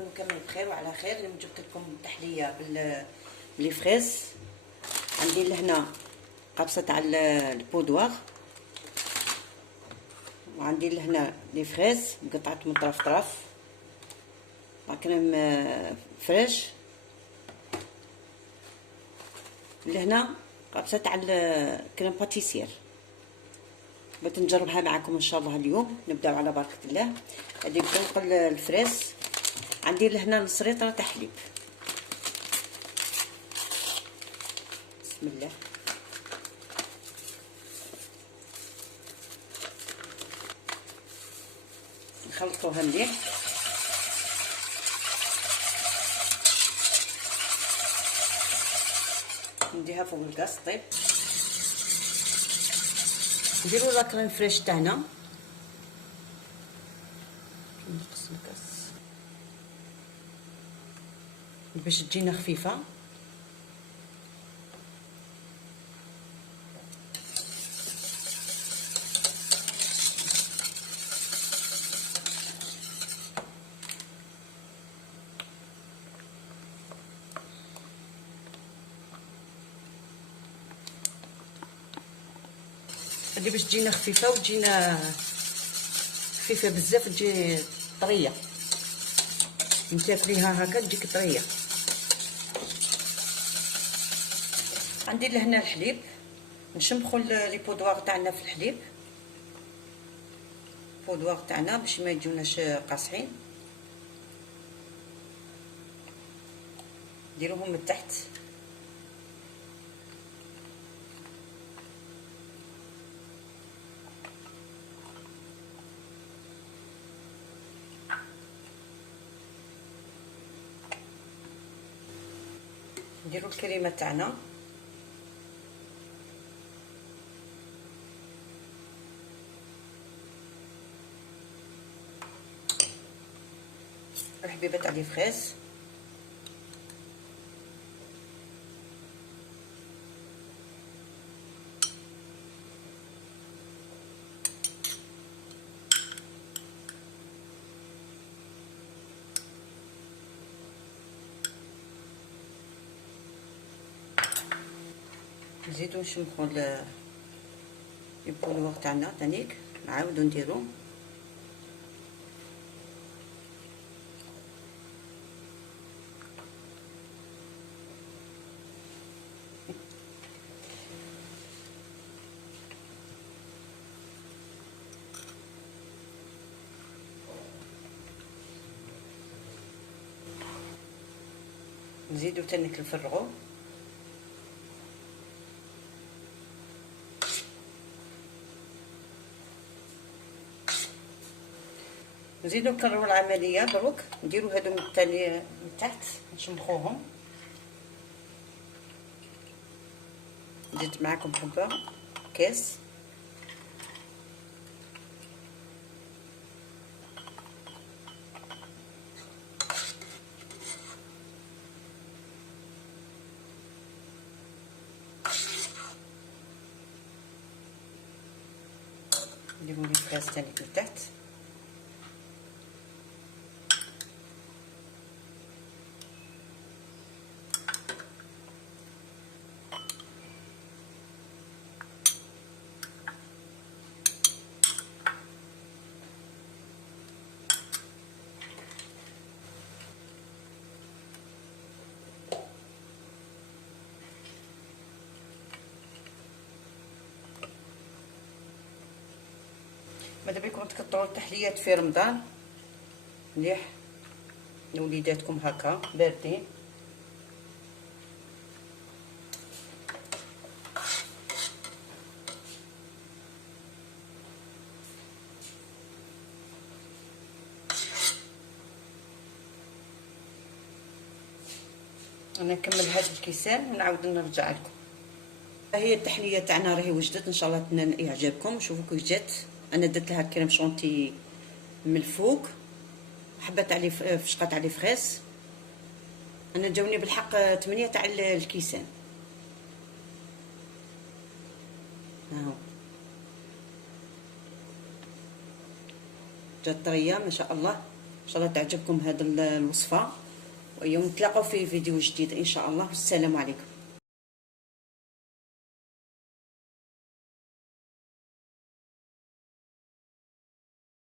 تكونوا كاملين بخير وعلى خير. اليوم جبت لكم التحليه بلي فريز. عندي لهنا قبصه تاع البودوار، وعندي لهنا لي فريز مقطعه من طرف كريم فريش. لهنا قبصه تاع كريم باتيسير. بغيت نجربها معكم ان شاء الله اليوم. نبداو على بركه الله. هذه بنقل الفريز. عندي لهنا نص لتر تاع حليب. بسم الله. نخلطوها مليح. نديها فوق الغاز طيب. نديرو لا كريم فريش تاعنا. نقص الكاس باش تجينا خفيفه. هذه باش تجينا خفيفه وتجينا خفيفه بزاف، تجي طريه. نتاكليها هكا تجيك طريه. عندي لهنا الحليب. نشمخوا لي بودوار تاعنا في الحليب. بودوار تاعنا باش ما يجوناش قاصحين. نديروهم من تحت. نديرو الكريمه تاعنا. الحبيبه تاع لي فريز. نزيدو نشمخو البولوار تاعنا تانيك. نعاودو نديرو. نزيدو تانيك نفرغو. نزيدو نكررو العمليه دروك. نديرو هادو التاني من تحت نشمخوهم. زدت معاكم حبه كاس. نديرو لي كاس تاني من تحت. ماذا بيكم تكثروا التحليات في رمضان مليح لوليداتكم هكا باردين. انا نكمل هذا الكيسان ونعاود نرجع لكم. هي التحليه تاعنا راهي وجدت ان شاء الله تنال اعجابكم. شوفوا كيف جات. انا درت لها كريم شونتي من الفوق، حبه تاع لي فشقه تاع لي فريز. انا جاوني بالحق 8 تاع الكيسان. هاهو جات طريه ما شاء الله. شاء الله تعجبكم هذه الوصفه، ونتلاقاو في فيديو جديد ان شاء الله. والسلام عليكم.